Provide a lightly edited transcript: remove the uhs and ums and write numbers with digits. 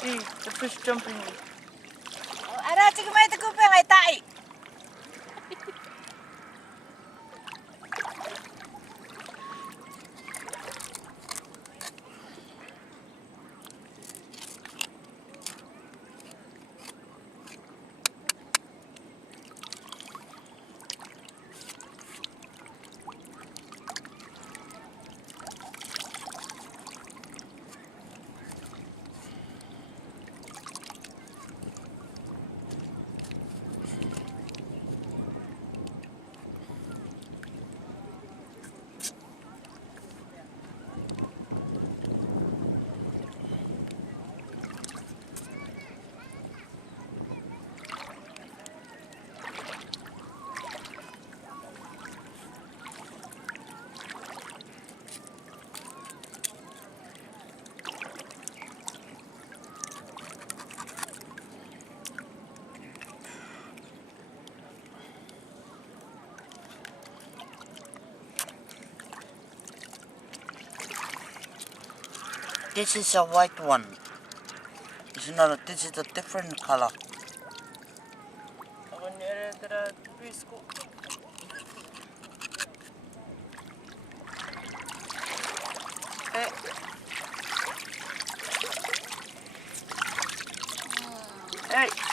Hey, the fish jumping me. Ada cikgu mai tegup yang ai tai. This is a white one. This is a different color. Hey. Hey.